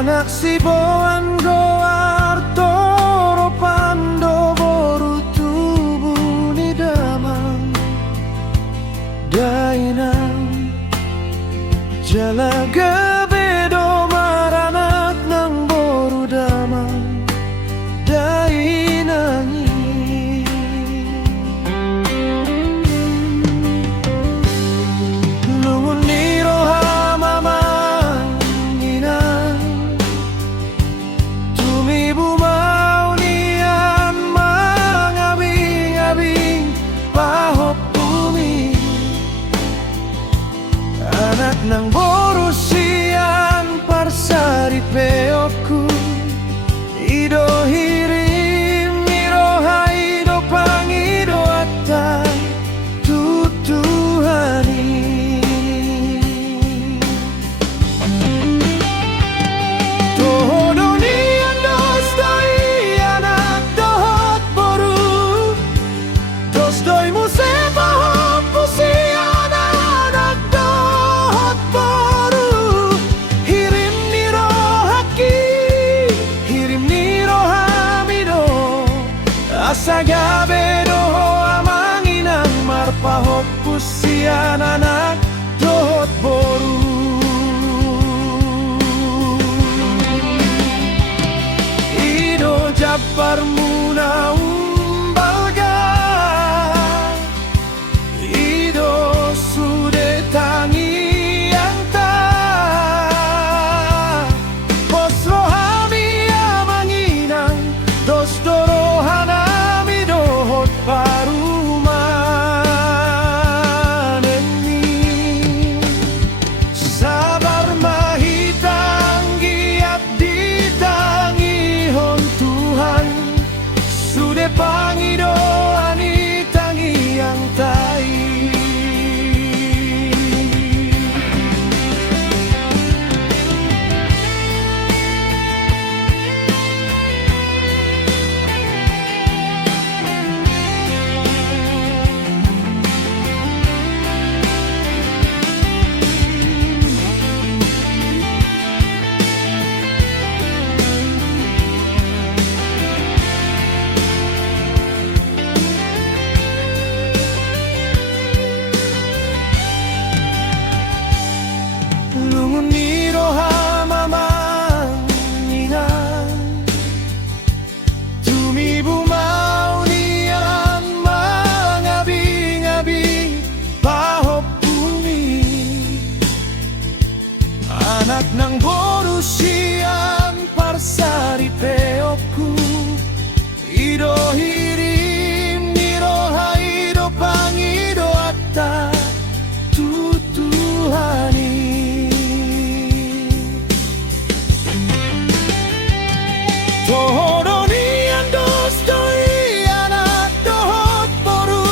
anak siboan goartoro pando boru tubuh ni damang dainang jalaga bedo maranak nang boru damang dainangi lungun ni roha mamang inang tumibu mau nian mangabing-abing pahop bumi anak nang boru sian parsari peokku ido hirim miroha ido pangido atta tutuhani tohodoni andostoi anak dohot boru dostoi muse pahop pusian anak dohot boru hirim nirohaki hirim nirohamido asaga bedoho amanginang marpahop pusian anak dohot boru ido jabar muna umbalga ido sude tangi anta posro hami amanginang dos dorohanami dohot parumaneni sabar mahitang giat ditangi hon Tuhan sude pangido ani tangi yang tai lungun ni roha mamang inang tumibu mau nian mangabing-abing pahop bumi anak nang boru sian parsari peokku ido hirim niroha ido pangido atta tutuhani tohodoni andostoi anak dohot boru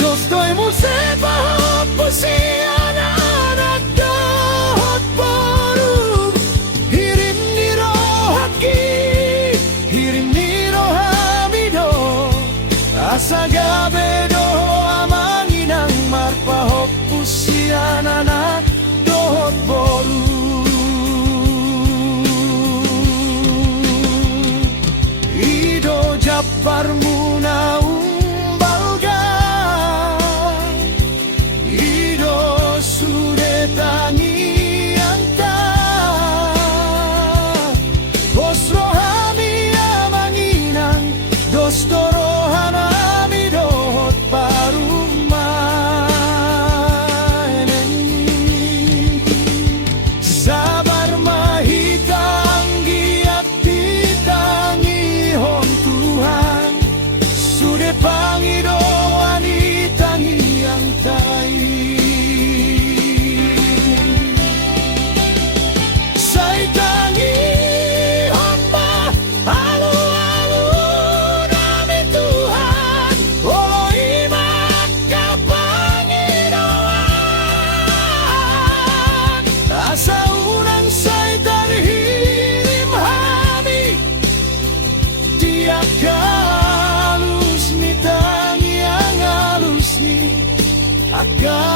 dostoi muse pahop pusian anak dohot boru hirim nirohaki hirim nirohamido asaga bedo amanginang marpahop pusian anak dohot boru ido jabar muna umbalga ido sude tangi anta posro hami amanginang dos dorohanami dohot parumaneni sabar mahitang giat ditangi hon Tuhan sude pangido ani tangi yang tai sai tangi hamba alu-alu nami Tuhan olo imak kapangidoan asa unang sai tarhirim hami tiap halus ni tangi yang halus ni akan